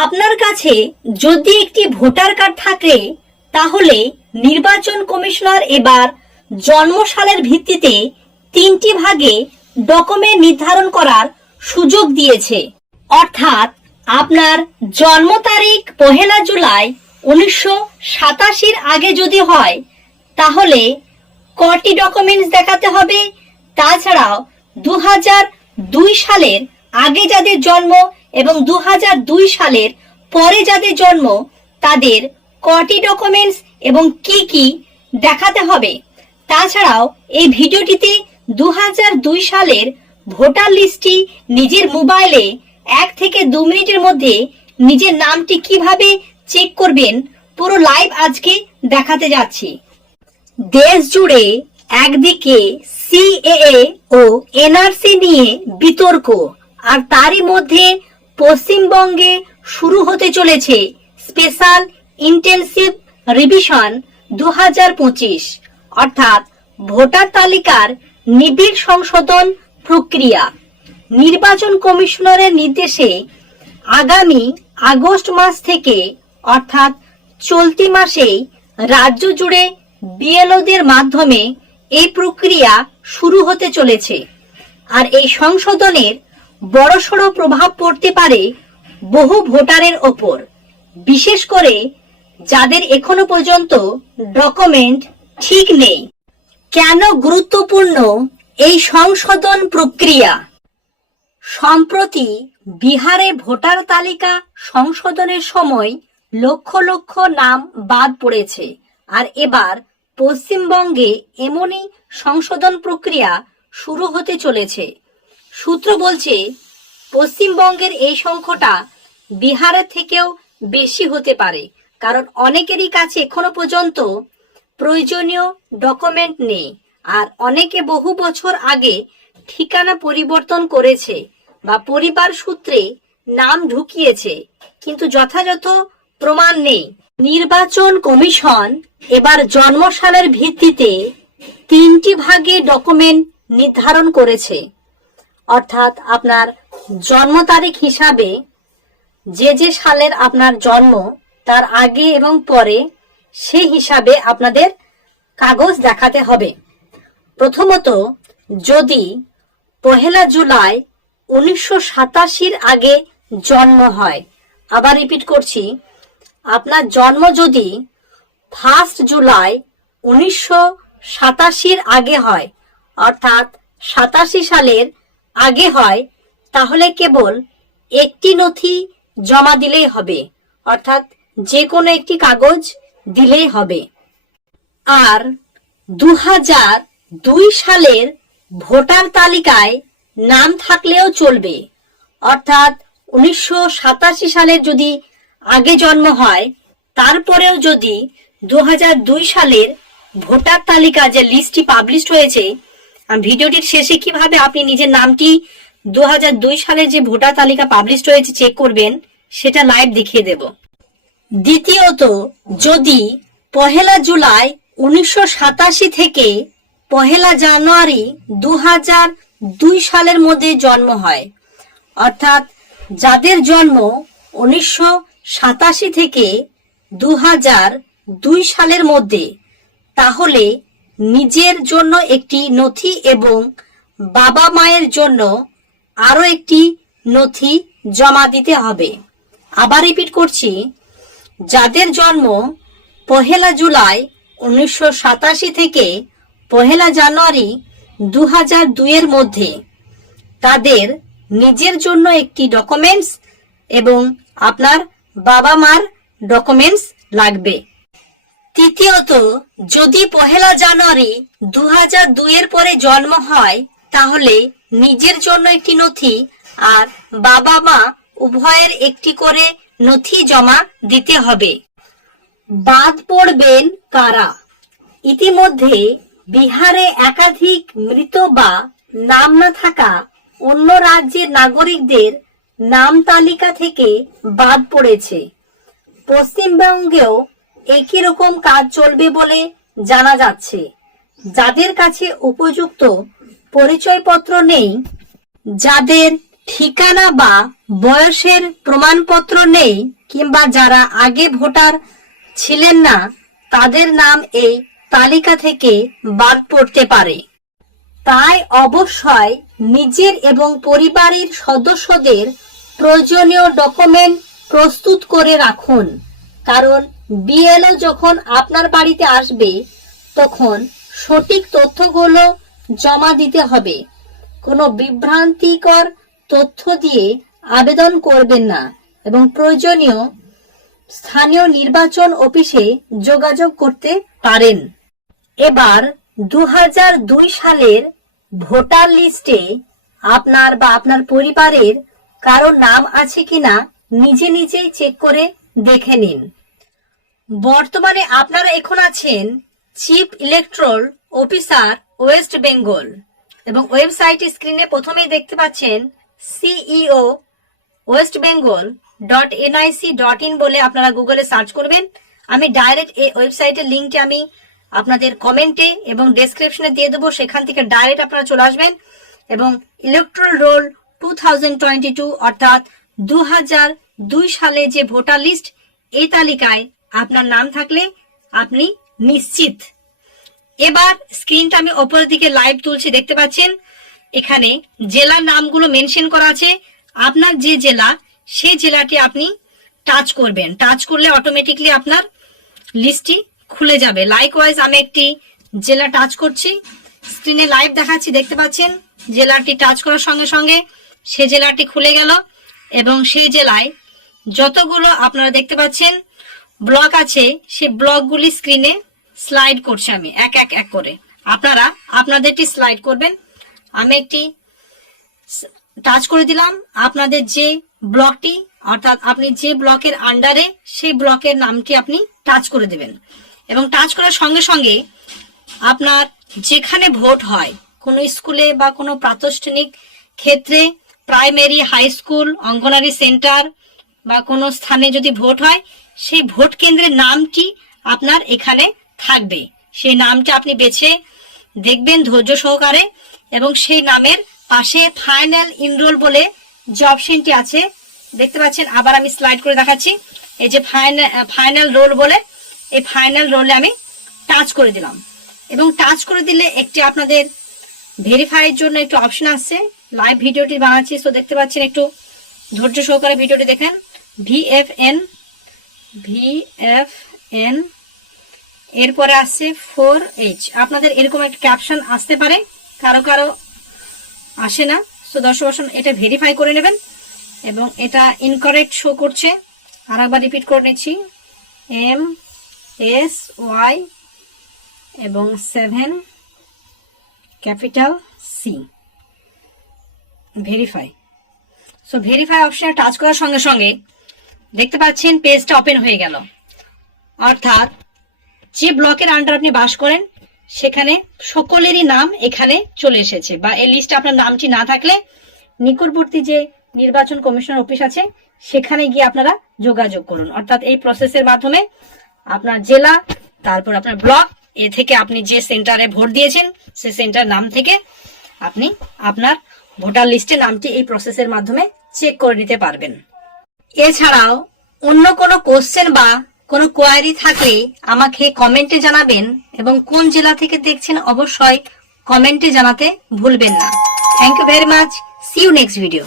আপনার কাছে যদি একটি ভোটার কার্ড থাকে, তাহলে নির্বাচন কমিশনার এবার জন্মসালের ভিত্তিতে তিনটি ভাগে ডকুমেন্ট নির্ধারণ করার সুযোগ দিয়েছে। অর্থাৎ আপনার জন্ম তারিখ পহেলা জুলাই উনিশশো সাতাশির আগে যদি হয়, তাহলে কটি ডকুমেন্টস দেখাতে হবে? তাছাড়াও দু দুই সালের আগে যাদের জন্ম এবং দু সালের পরে যাদের জন্ম, তাদের কটি ডকুমেন্টস এবং কি কি দেখাতে হবে। তাছাড়াও এই ভিডিওটিতে দু সালের ভোটার লিস্টটি নিজের মোবাইলে এক থেকে দু মিনিটের মধ্যে নিজের নামটি কীভাবে চেক করবেন, পুরো লাইভ আজকে দেখাতে যাচ্ছি। দেশ জুড়ে একদিকে সিএএ ও এনআরসি নিয়ে বিতর্ক, আর তারই মধ্যে পশ্চিমবঙ্গে শুরু হতে চলেছে স্পেশাল ইন্টেনসিভ রিভিশন দু হাজার পঁচিশ, অর্থাৎ ভোটার তালিকার নিবিড় সংশোধন প্রক্রিয়া। নির্বাচন কমিশনারের নির্দেশে আগামী আগস্ট মাস থেকে, অর্থাৎ চলতি মাসেই রাজ্য জুড়ে বিএলওদের মাধ্যমে এই প্রক্রিয়া শুরু হতে চলেছে। আর এই সংশোধনের বড়সড় প্রভাব পড়তে পারে বহু ভোটারের ওপর। বিশেষ করে যাদের এখনও পর্যন্ত ডকুমেন্ট ঠিক নেই। কেন গুরুত্বপূর্ণ এই সংশোধন প্রক্রিয়া? সম্প্রতি বিহারে ভোটার তালিকা সংশোধনের সময় লক্ষ লক্ষ নাম বাদ পড়েছে। আর এবার পশ্চিমবঙ্গে এমনই সংশোধন প্রক্রিয়া শুরু হতে চলেছে। সূত্র বলছে, পশ্চিমবঙ্গের এই সংখ্যাটা বিহারের থেকেও বেশি হতে পারে, কারণ অনেকেরই কাছে এখনও পর্যন্ত প্রয়োজনীয় ডকুমেন্ট নেই, আর অনেকে বহু বছর আগে ঠিকানা পরিবর্তন করেছে বা পরিবার সূত্রে নাম ঢুকিয়েছে, কিন্তু যথাযথ প্রমাণ নেই। নির্বাচন কমিশন এবার জন্মসালের ভিত্তিতে তিনটি ভাগে ডকুমেন্ট নির্ধারণ করেছে। অর্থাৎ আপনার জন্ম তারিখ হিসাবে যে যে সালের আপনার জন্ম, তার আগে এবং পরে সেই হিসাবে আপনাদের কাগজ দেখাতে হবে। প্রথমত, যদি পহেলা জুলাই উনিশশো সাতাশির আগে জন্ম হয়, আবার রিপিট করছি, আপনার জন্ম যদি ফার্স্ট জুলাই উনিশশো সাতাশির আগে হয়, অর্থাৎ সাতাশি সালের আগে হয়, তাহলে কেবল একটি নথি জমা দিলেই হবে, অর্থাৎ যে কোনো একটি কাগজ দিলেই হবে। আর দু দুই সালের ভোটার তালিকায় নাম থাকলেও চলবে, অর্থাৎ উনিশশো সাতাশি সালের যদি আগে জন্ম হয়, তারপরেও যদি দু সালের ভোটার তালিকা যে লিস্টটি পাবলিশ হয়েছে ভিডিওটির শেষে কীভাবে আপনি নিজের নামটি দু সালে যে ভোটার তালিকা পাবলিশ হয়েছে চেক করবেন, সেটা লাইভ দেখিয়ে দেব। দ্বিতীয়ত, যদি পহেলা জুলাই উনিশশো সাতাশি থেকে পহেলা জানুয়ারি দু দুই সালের মধ্যে জন্ম হয়, অর্থাৎ যাদের জন্ম উনিশশো সাতাশি থেকে দু দুই সালের মধ্যে, তাহলে নিজের জন্য একটি নথি এবং বাবা মায়ের জন্য আরও একটি নথি জমা দিতে হবে। আবার রিপিট করছি। যাদের জন্ম পহেলা জুলাই উনিশশো সাতাশি থেকে পহেলা জানুয়ারি দু হাজার দুইয়ের মধ্যে তাদের নিজের জন্য একটি ডকুমেন্টস এবং আপনার বাবা মার ডকুমেন্টস লাগবে। তৃতীয়ত, যদি পহেলা জানুয়ারি দু হাজার দুইয়ের পরে জন্ম হয়, তাহলে নিজের জন্য একটি নথি আর বাবা মা উভয়ের একটি করে নথি জমা দিতে হবে। বাদ পড়বেন কারা? ইতিমধ্যে বিহারে একাধিক মৃত বা নাম না থাকা অন্য রাজ্যের নাগরিকদের নাম তালিকা থেকে বাদ পড়েছে। পশ্চিমবঙ্গেও একই রকম কাজ চলবে বলে জানা যাচ্ছে। যাদের কাছে উপযুক্ত পরিচয়পত্র নেই, যাদের ঠিকানা বা বয়সের প্রমাণপত্র নেই কিংবা যারা আগে ভোটার ছিলেন না, তাদের নাম এই তালিকা থেকে বাদ পড়তে পারে। তাই অবশ্যই নিজের এবং পরিবারের সদস্যদের প্রয়োজনীয় ডকুমেন্ট প্রস্তুত করে রাখুন, কারণ বিএলও যখন আপনার বাড়িতে আসবে, তখন সঠিক তথ্যগুলো জমা দিতে হবে। কোনো বিভ্রান্তিকর তথ্য দিয়ে আবেদন করবেন না এবং প্রয়োজনীয় স্থানীয় নির্বাচন অফিসে যোগাযোগ করতে পারেন। এবার দু হাজার দুই সালের ভোটার লিস্টে আপনার বা আপনার পরিবারের কারও নাম আছে কিনা নিজে নিজেই চেক করে দেখে নিন। বর্তমানে আপনারা এখন আছেন chief electoral officer West Bengal এবং ওয়েবসাইট স্ক্রিনে প্রথমেই দেখতে পাচ্ছেন CEO West Bengal dot NIC dot in বলে আপনারা গুগলে সার্চ করবেন। আমি ডাইরেক্ট এই ওয়েবসাইটের লিঙ্কটি আমি আপনাদের কমেন্টে এবং ডেসক্রিপশনে দিয়ে দেবো, সেখান থেকে ডাইরেক্ট আপনারা চলে আসবেন এবং electoral roll two thousand twenty two অর্থাৎ দু হাজার দুই সালে যে ভোটার লিস্ট এই তালিকায় আপনার নাম থাকলে আপনি নিশ্চিত। এবার স্ক্রিনটা আমি ওপরের দিকে লাইভ তুলছি, দেখতে পাচ্ছেন? এখানে জেলার নামগুলো মেনশন করা আছে। আপনার যে জেলা, সেই জেলাটি আপনি টাচ করবেন। টাচ করলে অটোমেটিকলি আপনার লিস্টটি খুলে যাবে। লাইকওয়াইজ আমি একটি জেলা টাচ করছি। স্ক্রিনে লাইভ দেখাচ্ছি, দেখতে পাচ্ছেন? জেলাটি টাচ করার সঙ্গে সঙ্গে সে জেলাটি খুলে গেল এবং সেই জেলায় যতগুলো আপনারা দেখতে পাচ্ছেন ব্লক আছে, সেই ব্লকগুলি স্ক্রিনে স্লাইড করছে আমি, এক এক এক করে। আপনারা, আপনাদেরটি স্লাইড করবেন। আমি একটি টাচ করে দিলাম। আপনাদের যে ব্লকটি অর্থাৎ আপনি যে ব্লকের আন্ডারে সেই ব্লকের নামটি আপনি টাচ করে দেবেন। এবং টাচ করার সঙ্গে সঙ্গে আপনার যেখানে ভোট হয়, কোনো স্কুলে বা কোনো প্রাতিষ্ঠানিক ক্ষেত্রে primary high school anganwadi centre বা কোনো স্থানে যদি ভোট হয় সেই ভোট কেন্দ্রের নামটি আপনার এখানে থাকবে। সেই নামটা আপনি বেছে দেখবেন ধৈর্য সহকারে এবং সেই নামের পাশে ফাইনাল ইনরোল বলে যে অপশনটি আছে, দেখতে পাচ্ছেন, আবার আমি স্লাইড করে দেখাচ্ছি। এই যে ফাইনাল ফাইনাল রোল বলে এই ফাইনাল রোলে আমি টাচ করে দিলাম। এবং টাচ করে দিলে একটি আপনাদের ভেরিফাইয়ের জন্য একটু অপশন আসছে। লাইভ ভিডিওটি বানাচ্ছি তো দেখতে পাচ্ছেন একটু ধৈর্য সহকারে ভিডিওটি দেখেন। ভিএফএন ভিএফএন এরপরে আসছে ফোর এইচ আপনাদের এরকম একটা ক্যাপশন আসতে পারে, কারও কারও আসে না। সো দর্শক বর্ষণ এটা ভেরিফাই করে নেবেন এবং এটা ইনকারেক্ট শো করছে। আর একবার রিপিট করে নিচ্ছি। এম এস ওয়াই এবং seven capital C verify so verify অপশনে টাচ করার সঙ্গে সঙ্গে দেখতে পাচ্ছেন পেজটা ওপেন হয়ে গেল। অর্থাৎ যে ব্লকের আন্ডার আপনি বাস করেন, সেখানে সকলেরই নাম এখানে চলে এসেছে বা এই লিস্টে আপনার নামটি না থাকলে নিকটবর্তী যে নির্বাচন কমিশনার অফিস আছে, সেখানে গিয়ে আপনারা যোগাযোগ করুন। অর্থাৎ এই প্রসেসের মাধ্যমে আপনার জেলা, তারপর আপনার ব্লক এ থেকে আপনি যে সেন্টারে ভোট দিয়েছেন, সে সেন্টার নাম থেকে আপনি আপনার ভোটার লিস্টে নামটি এই প্রসেসের মাধ্যমে চেক করে নিতে পারবেন। এছাড়াও অন্য কোনো কোশ্চেন বা কোনো কোয়ারি থাকলে আমাকে কমেন্টে জানাবেন এবং কোন জেলা থেকে দেখছেন অবশ্যই কমেন্টে জানাতে ভুলবেন না। Thank you very much see you next video